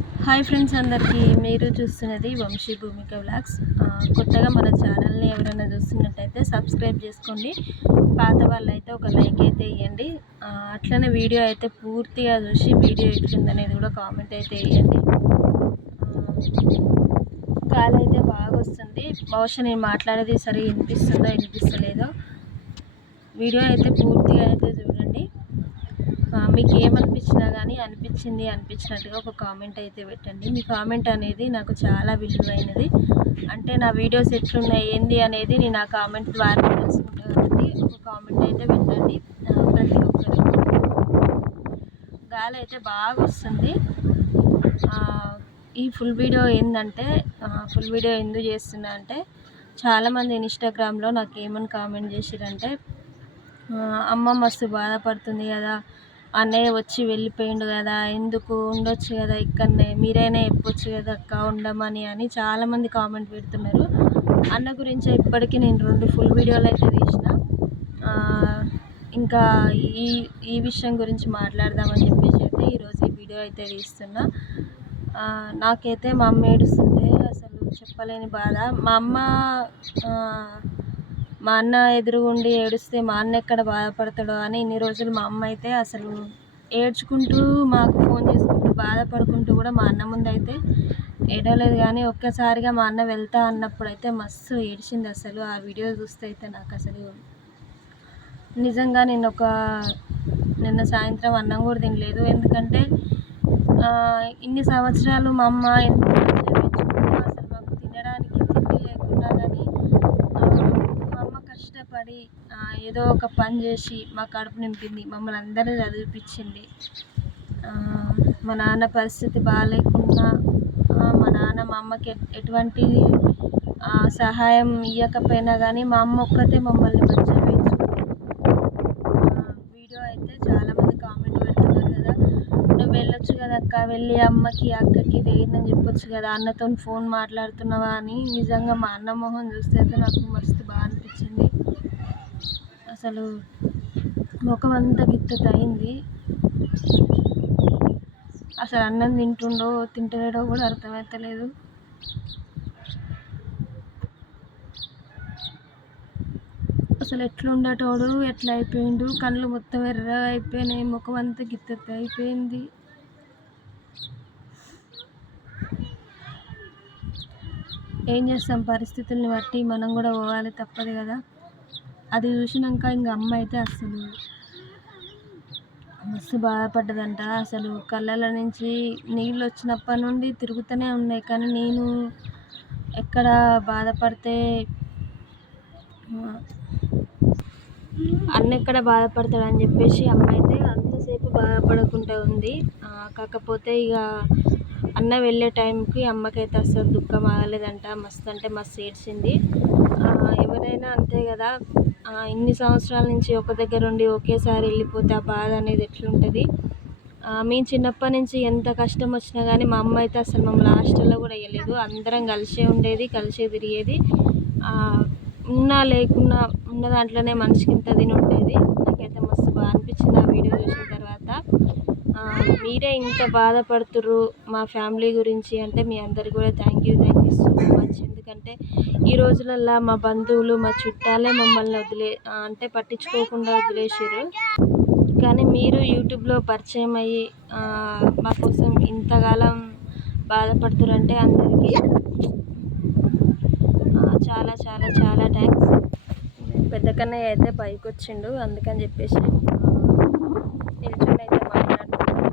Hi friends, అందరికీ మీరు చూస్తున్నది వంశీ భూమిక వ్లాగ్స్. కొత్తగా మన ఛానల్ని ఎవరైనా చూస్తున్నట్టయితే సబ్స్క్రైబ్ చేసుకోండి. పాత వాళ్ళైతే ఒక లైక్ అయితే ఇవ్వండి. అట్లనే వీడియో అయితే పూర్తిగా చూసి వీడియో ఎట్లుందనేది కూడా కామెంట్ అయితే వేయండి. గాలి అయితే బాగా వస్తుంది. బహుశా నేను మాట్లాడేది సరిగా వినిపిస్తలేదో వీడియో అయితే పూర్తిగా అయితే చూడండి. మీకు ఏమనిపించినా కానీ అనిపించినట్టుగా ఒక కామెంట్ అయితే పెట్టండి. మీ కామెంట్ అనేది నాకు చాలా విలువైనది. అంటే నా వీడియోస్ ఎట్లున్నాయి ఏంది అనేది నేను ఆ కామెంట్ ద్వారా తెలుసుకుంటాను. కాబట్టి ఒక కామెంట్ అయితే పెట్టండి ప్రతి ఒక్కరు. గాలి అయితే బాగా వస్తుంది. ఈ ఫుల్ వీడియో ఎందుకు చేస్తున్నా అంటే, చాలామంది ఇన్స్టాగ్రామ్లో నాకు ఏమని కామెంట్ చేసిరంటే, అమ్మ మస్తు బాధపడుతుంది కదా, అన్నయ్య వచ్చి వెళ్ళిపోయిండు కదా, ఎందుకు ఉండొచ్చు కదా ఇక్కడనే, మీరైనా చెప్పొచ్చు కదా అక్క ఉండమని అని చాలామంది కామెంట్ పెడుతున్నారు. అన్న గురించి ఇప్పటికీ నేను 2 ఫుల్ వీడియోలు అయితే తీసిన. ఇంకా ఈ విషయం గురించి మాట్లాడదామని చెప్పేసి అయితే ఈరోజు ఈ వీడియో అయితే తీస్తున్నా. నాకైతే మా అమ్మ ఏడుస్తుంటే అసలు చెప్పలేని బాధ. మా అన్న ఎదురుగుండి ఏడుస్తే మా అన్న ఎక్కడ బాధపడతాడో అని ఇన్ని రోజులు మా అమ్మ అయితే అసలు ఏడ్చుకుంటూ మాకు ఫోన్ చేసుకుంటూ బాధపడుకుంటూ కూడా మా అన్న ముందు అయితే ఏడవలేదు. కానీ ఒక్కసారిగా మా అన్న వెళ్తా అన్నప్పుడు అయితే మస్తు ఏడ్చింది. అసలు ఆ వీడియో చూస్తే అయితే నాకు అసలు నిజంగా నిన్న సాయంత్రం అన్నం కూడా తినలేదు. ఎందుకంటే ఇన్ని సంవత్సరాలు మా అమ్మ ఎంత అసలు మాకు తినడానికి తిండి లేకున్నా కానీ మా అమ్మ కష్టపడి ఏదో ఒక పని చేసి మా కడుపు నింపింది, మమ్మల్ని అందరూ చదివిపించింది. మా నాన్న పరిస్థితి బాగాలేకున్నా మా నాన్న మా అమ్మకి ఎటువంటి సహాయం ఇవ్వకపోయినా కానీ మా అమ్మ ఒక్కతే మమ్మల్ని మంచిగా పెంచుకుంది. వీడియో అయితే చాలామంది కామెంట్ పెడుతున్నారు కదా, నువ్వు వెళ్ళొచ్చు కదా అక్క, వెళ్ళి అమ్మకి అక్కకి ధైర్యం చెప్పొచ్చు కదా, అన్నతో ఫోన్ మాట్లాడుతున్నావా అని. నిజంగా మా అన్న మొహం చూస్తే అయితే నాకు మస్తు బాగా అనిపించింది. అసలు ముఖం అంతా గిత్తత అయింది. అసలు అన్నం తింటలేడో కూడా అర్థమవుతలేదు. అసలు ఎట్లుండేటోడు ఎట్లా అయిపోయిండు, కళ్ళు మొత్తం ఎర్రగా అయిపోయినాయి, ముఖం అంతా గిత్తత అయిపోయింది. ఏం చేస్తాం, పరిస్థితుల్ని బట్టి మనం కూడా పోవాలి, తప్పదు కదా. అది చూసినాక ఇంకా అమ్మ అయితే అసలు మస్తు బాధపడ్డదంట. అసలు కళ్ళల నుంచి నీళ్ళు వచ్చినప్పటి నుండి తిరుగుతూనే ఉన్నాయి. కానీ నేను ఎక్కడ బాధపడితే ఎక్కడ బాధపడతాడని చెప్పేసి అమ్మ అయితే అంతసేపు బాధపడకుండా ఉంది. కాకపోతే ఇక అన్న వెళ్ళే టైంకి అమ్మకైతే అసలు దుఃఖం ఆగలేదంట. మస్తు అంటే మస్తు ఏడ్చింది. ఎవరైనా అంతే కదా, ఇన్ని సంవత్సరాల నుంచి ఒక దగ్గర ఉండి ఒకేసారి వెళ్ళిపోతే ఆ బాధ అనేది ఎట్లుంటుంది. మేము చిన్నప్పటి నుంచి ఎంత కష్టం వచ్చినా కానీ మా అమ్మ అయితే అసలు మమ్మల్ని హాస్టల్లో కూడా వేయలేదు. అందరం కలిసే ఉండేది, కలిసే తిరిగేది. ఉన్నా లేకున్నా ఉన్న దాంట్లోనే మనిషికి ఇంత తిని ఉండేది. నాకైతే మస్తు బాగా అనిపించింది ఆ వీడియో చూసిన తర్వాత. మీరే ఇంత బాధపడుతుర్రు మా ఫ్యామిలీ గురించి అంటే మీ అందరికీ కూడా థ్యాంక్ యూ సో మచ్. ఎందుకంటే ఈ రోజులల్లో మా బంధువులు మా చుట్టాలే మమ్మల్ని పట్టించుకోకుండా వదిలేసారు. కానీ మీరు యూట్యూబ్లో పరిచయం అయ్యి మా కోసం ఇంతకాలం బాధపడుతురంటే అందరికీ చాలా చాలా చాలా థ్యాంక్స్. పెద్ద కన్నయ్య అయితే పైకి వచ్చిండు, అందుకని చెప్పేసి నిల్చొని అయితే మాట్లాడుతున్నాను.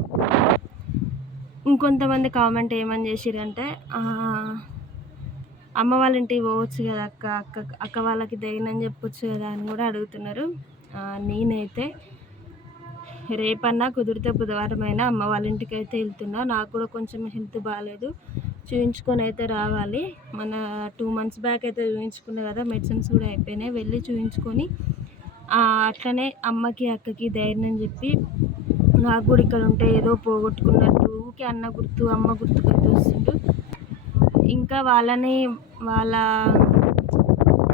ఇంకొంతమంది కామెంట్ ఏమని చేసిరంటే, అమ్మ వాళ్ళ ఇంటికి పోవచ్చు కదా అక్క వాళ్ళకి ధైర్యం చెప్పొచ్చు కదా అని కూడా అడుగుతున్నారు. నేనైతే రేపన్నా కుదిరితే బుధవారం అయినా అమ్మ వాళ్ళ ఇంటికి అయితే వెళ్తున్నా. నాకు కూడా కొంచెం హెల్త్ బాగాలేదు, చూయించుకొని అయితే రావాలి. మన 2 months బ్యాక్ అయితే చూయించుకున్నా కదా, మెడిసిన్స్ కూడా అయిపోయినాయి. వెళ్ళి చూయించుకొని అట్లనే అమ్మకి అక్కకి ధైర్యం చెప్పి, నాకు కూడా ఇక్కడ ఉంటే ఏదో పోగొట్టుకున్నట్టు ఊకే అన్న గుర్తు అమ్మ గుర్తుకైతే వస్తుండు. ఇంకా వాళ్ళ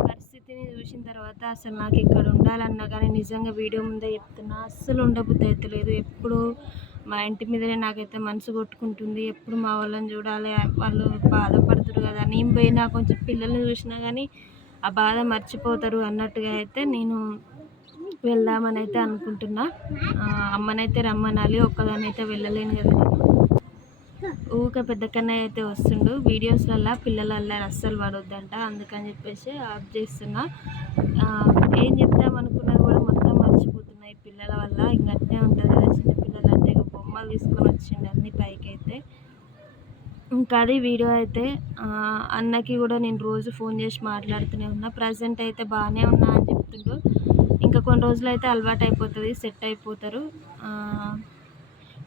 పరిస్థితిని చూసిన తర్వాత అసలు నాకు ఇక్కడ ఉండాలన్నా కానీ నిజంగా వీడియో ముందే చెప్తున్నా, అస్సలు ఉండబుద్ధి అవుతలేదు. ఎప్పుడు మా ఇంటి మీదనే నాకైతే మనసు కొట్టుకుంటుంది. ఎప్పుడు మా వాళ్ళని చూడాలి, వాళ్ళు బాధపడుతురు కదా, నేను పోయినా కొంచెం పిల్లల్ని చూసినా కానీ ఆ బాధ మర్చిపోతారు అన్నట్టుగా అయితే నేను వెళ్దామని అయితే అనుకుంటున్నా. అమ్మనైతే రమ్మనాలి, ఒక్కదాన్ని అయితే వెళ్ళలేను కదా నేను. ఊక పెద్ద కన్నయ్య అయితే వస్తుండు. వీడియోస్లల్లో పిల్లల అల్లరి అస్సలు పడొద్దంట, అందుకని చెప్పేసి ఆఫ్ చేస్తున్నా. ఏం చెప్దాం అనుకున్నది కూడా మొత్తం మర్చిపోతున్నా ఈ పిల్లల వల్ల. ఇంకట్నే ఉంటుంది కదా చిన్నపిల్లలు అంటే, ఇక బొమ్మలు తీసుకొని వచ్చిండు అన్ని పైకి అయితే. ఇంకా అది వీడియో అయితే అన్నకి కూడా నేను రోజు ఫోన్ చేసి మాట్లాడుతూనే ఉన్నా. ప్రజెంట్ అయితే బాగానే ఉన్నా అని చెప్తుండు. ఇంకా కొన్ని రోజులు అయితే అలవాటు అయిపోతుంది, సెట్ అయిపోతారు.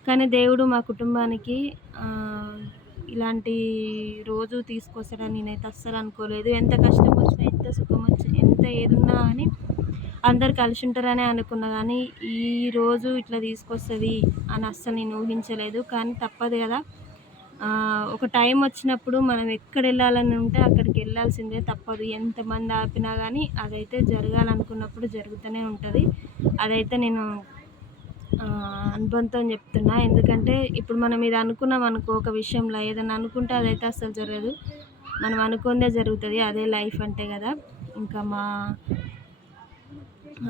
కానీ దేవుడు మా కుటుంబానికి ఇలాంటి రోజు తీసుకొస్తాడని నేనైతే అస్సలు అనుకోలేదు. ఎంత కష్టం వచ్చినా, ఎంత సుఖం వచ్చినా, ఎంత ఏదున్నా కానీ అందరు కలిసి ఉంటారనే అనుకున్నా, కానీ ఈరోజు ఇట్లా తీసుకొస్తుంది అని అస్సలు నేను ఊహించలేదు. కానీ తప్పదు కదా, ఒక టైం వచ్చినప్పుడు మనం ఎక్కడ వెళ్ళాలని ఉంటే అక్కడికి వెళ్ళాల్సిందే, తప్పదు. ఎంతమంది ఆపినా కానీ అదైతే జరగాలనుకున్నప్పుడు జరుగుతూనే ఉంటుంది. అదైతే నేను అనుభవంతో చెప్తున్నా. ఎందుకంటే ఇప్పుడు మనం ఇది అనుకున్నాం అనుకో, ఒక విషయంలో ఏదైనా అనుకుంటే అదైతే అస్సలు జరగదు. మనం అనుకుందే జరుగుతుంది. అదే లైఫ్ అంటే కదా. ఇంకా మా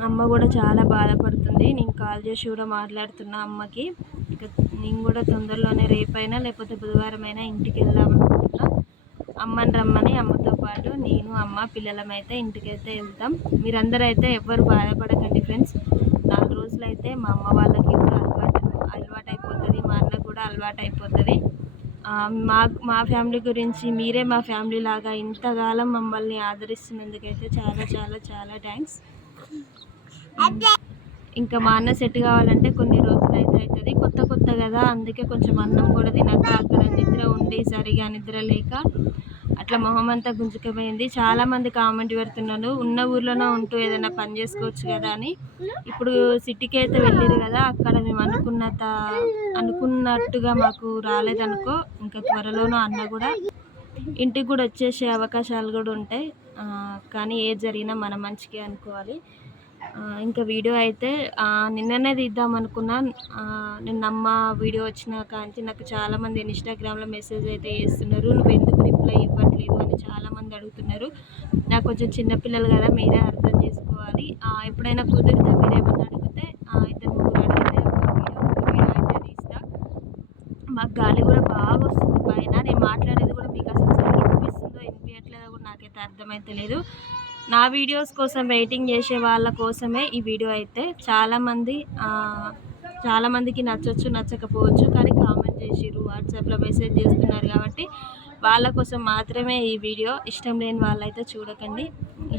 అమ్మ కూడా చాలా బాధపడుతుంది. నేను కాల్ చేసి కూడా మాట్లాడుతున్నా అమ్మకి. ఇంకా నేను కూడా తొందరలోనే రేపైనా లేకపోతే బుధవారం అయినా ఇంటికి వెళ్దాం అనుకుంటున్నా. అమ్మని రమ్మని, అమ్మతో పాటు నేను, అమ్మ, పిల్లలమైతే ఇంటికైతే వెళ్తాం. మీరందరూ అయితే ఎవ్వరు బాధపడకండి ఫ్రెండ్స్. 4 రోజులైతే మా అమ్మ వాళ్ళకి కూడా అలవాటు అయిపోతుంది, మా అన్న కూడా అలవాటు అయిపోతుంది. మా ఫ్యామిలీ గురించి మీరే మా ఫ్యామిలీ లాగా ఇంతకాలం మమ్మల్ని ఆదరిస్తున్నందుకైతే చాలా చాలా చాలా థ్యాంక్స్. ఇంకా మా అన్న సెట్ కావాలంటే కొన్ని రోజులు అయితే అవుతుంది. కొత్త కదా, అందుకే కొంచెం అన్నం కూడా తినక, అక్కడ నిద్ర ఉండి సరిగా నిద్ర లేక అట్లా మొహం అంతా గుంజుకుపోయింది. చాలామంది కామెంట్ పెడుతున్నాను, ఉన్న ఊర్లోనే ఉంటూ ఏదైనా పని చేసుకోవచ్చు కదా అని. ఇప్పుడు సిటీకి అయితే వెళ్ళారు కదా, అక్కడ మేము అనుకున్నట్టుగా మాకు రాలేదనుకో, ఇంకా త్వరలోనూ అన్న కూడా ఇంటికి కూడా వచ్చేసే అవకాశాలు కూడా ఉంటాయి. కానీ ఏది జరిగినా మన మంచికే అనుకోవాలి. ఇంకా వీడియో అయితే నిన్ననే తీద్దాం అనుకున్నా. నిన్న అమ్మ వీడియో వచ్చిన కాంచి నాకు చాలామంది ఇన్స్టాగ్రామ్లో మెసేజ్ అయితే చేస్తున్నారు, నువ్వు ఎందుకు రిప్లై ఇవ్వట్లేదు అని చాలామంది అడుగుతున్నారు. నాకు కొంచెం చిన్నపిల్లలు కదా, మీరే అర్థం చేసుకోవాలి. ఎప్పుడైనా కుదిరితే మీరేమన్నా అడిగితే 2-3 అడిగితే వీడియో అయితే తీస్తా. మాకు గాలి కూడా బాగా వస్తుంది పైన. నేను మాట్లాడేది కూడా మీకు అసలు వినిపిస్తుందో వినిపించట్లేదో కూడా నాకైతే అర్థమైతే లేదు. నా వీడియోస్ కోసం వెయిటింగ్ చేసే వాళ్ళ కోసమే ఈ వీడియో అయితే. చాలామందికి నచ్చచ్చు, నచ్చకపోవచ్చు, కానీ కామెంట్ చేసిర్రు, వాట్సాప్లో మెసేజ్ చేస్తున్నారు కాబట్టి వాళ్ళ కోసం మాత్రమే ఈ వీడియో. ఇష్టం లేని వాళ్ళైతే చూడకండి,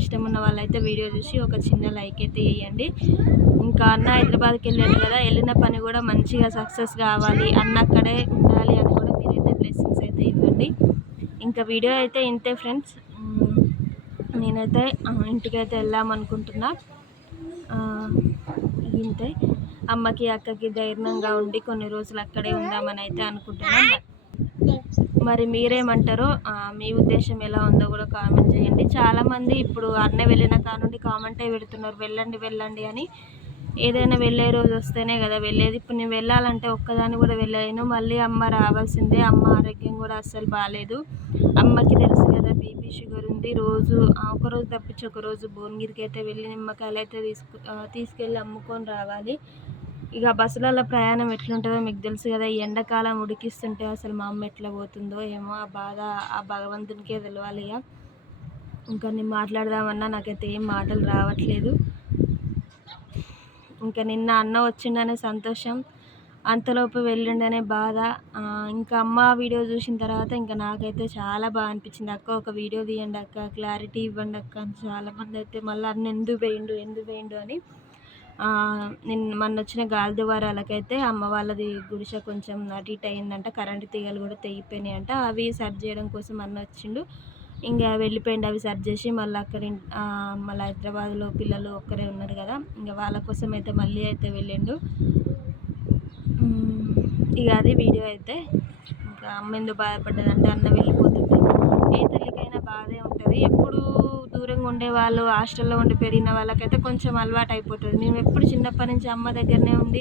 ఇష్టం ఉన్న వాళ్ళైతే వీడియో చూసి ఒక చిన్న లైక్ అయితే వేయండి. ఇంకా అన్న హైదరాబాద్కి వెళ్ళాడు కదా, వెళ్ళిన పని కూడా మంచిగా సక్సెస్ కావాలి, అన్న అక్కడే ఉండాలి అని కూడా మీరైతే బ్లెస్సింగ్స్ అయితే ఇవ్వండి. ఇంకా వీడియో అయితే ఇంతే ఫ్రెండ్స్. నేనైతే ఇంటికైతే వెళ్దామనుకుంటున్నా. ఇంతే. అమ్మకి అక్కకి ధైర్యంగా ఉండి కొన్ని రోజులు అక్కడే ఉందామని అయితే అనుకుంటున్నా. మరి మీరేమంటారో, మీ ఉద్దేశం ఎలా ఉందో కూడా కామెంట్ చేయండి. చాలామంది ఇప్పుడు అన్న వెళ్ళిన కానుండి కామెంటే పెడుతున్నారు, వెళ్ళండి వెళ్ళండి అని. ఏదైనా వెళ్ళే రోజు వస్తేనే కదా వెళ్ళేది. ఇప్పుడు నేను వెళ్ళాలంటే ఒక్కదాన్ని కూడా వెళ్ళలేను, మళ్ళీ అమ్మ రావాల్సిందే. అమ్మ ఆరోగ్యం కూడా అస్సలు బాగాలేదు. అమ్మకి తెలుసు కదా, బీపీ షుగర్ ఉంది. రోజు ఒకరోజు తప్పించి ఒకరోజు భువనగిరికి అయితే వెళ్ళి నిమ్మకాయలు అయితే తీసుకెళ్ళి అమ్ముకొని రావాలి. ఇక బస్సులలో ప్రయాణం ఎట్లుంటుందో మీకు తెలుసు కదా, ఈ ఎండాకాలం ఉడికిస్తుంటే అసలు మా అమ్మ ఎట్లా పోతుందో ఏమో, ఆ బాధ ఆ భగవంతునికే తెలియాలి. ఇంకా నేను మాట్లాడదామన్నా నాకైతే ఏం మాటలు రావట్లేదు. ఇంకా నిన్న అన్న వచ్చిండనే సంతోషం, అంతలోపు వెళ్ళిండనే బాధ. ఇంకా అమ్మ వీడియో చూసిన తర్వాత ఇంకా నాకైతే చాలా బాగా అనిపించింది. అక్క ఒక వీడియో తీయండి అక్క, క్లారిటీ ఇవ్వండి అక్క అని చాలామంది అయితే మళ్ళీ అన్న ఎందుకు వేయండు అని. మొన్న వచ్చిన గాలి దువారాలకైతే అమ్మ వాళ్ళది గుడిసె కొంచెం అటు ఇటు అయిందంట, కరెంటు తీగలు కూడా తెగిపోయినాయంట. అవి సర్జ్ చేయడం కోసం అన్న వచ్చిండు. ఇంకా వెళ్ళిపోయిండు అవి సర్జ్ చేసి. మళ్ళీ మళ్ళీ హైదరాబాద్లో పిల్లలు ఒక్కరే ఉన్నారు కదా, ఇంకా వాళ్ళ కోసం అయితే మళ్ళీ అయితే వెళ్ళిండు. ఇక అది వీడియో అయితే. ఇంకా అమ్మ ఎందుకు బాధపడ్డదంటే, అన్న వెళ్ళిపోతుంటే ఏ తల్లికైనా బాధే ఉంటుంది. ఎప్పుడు దూరం దూరంగా ఉండే వాళ్ళు, హాస్టల్లో ఉండి పెరిగిన వాళ్ళకైతే కొంచెం అలవాటు అయిపోతుంది. మేము ఎప్పుడు చిన్నప్పటి నుంచి అమ్మ దగ్గరనే ఉండి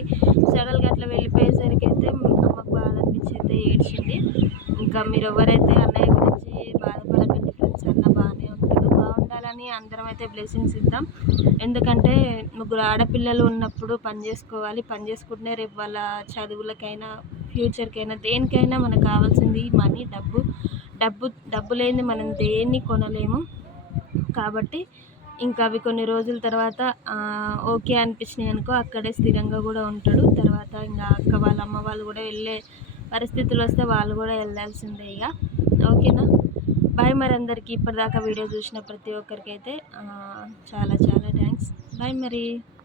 సడన్గా అట్లా వెళ్ళిపోయేసరికి అయితే అమ్మకు బాధ అనిపించి అయితే ఏడ్చింది. ఇంకా మీరు ఎవరైతే అన్నయ్య గురించి బాధపడకండి ఫ్రెండ్స్, అన్న బాగానే ఉంటాడు, బాగుండాలని అందరం అయితే బ్లెస్సింగ్స్ ఇద్దాం. ఎందుకంటే ముగ్గురు ఆడపిల్లలు ఉన్నప్పుడు పని చేసుకోవాలి, పని చేసుకుంటేనే రేపు వాళ్ళ చదువులకైనా ఫ్యూచర్కైనా దేనికైనా మనకు కావాల్సింది మనీ, డబ్బు. డబ్బు లేనిది మనం దేన్ని కొనలేము. కాబట్టి ఇంకా అవి కొన్ని రోజుల తర్వాత ఓకే అనిపించినాయి అనుకో, అక్కడే స్థిరంగా కూడా ఉంటాడు. తర్వాత ఇంకా అక్క వాళ్ళ అమ్మ వాళ్ళు కూడా వెళ్ళే పరిస్థితులు వస్తే వాళ్ళు కూడా వెళ్ళాల్సిందే ఇక. ఓకేనా, బాయ్ మరి అందరికీ. ఇప్పటిదాకా వీడియో చూసిన ప్రతి ఒక్కరికి అయితే చాలా చాలా థ్యాంక్స్. బాయ్ మరి.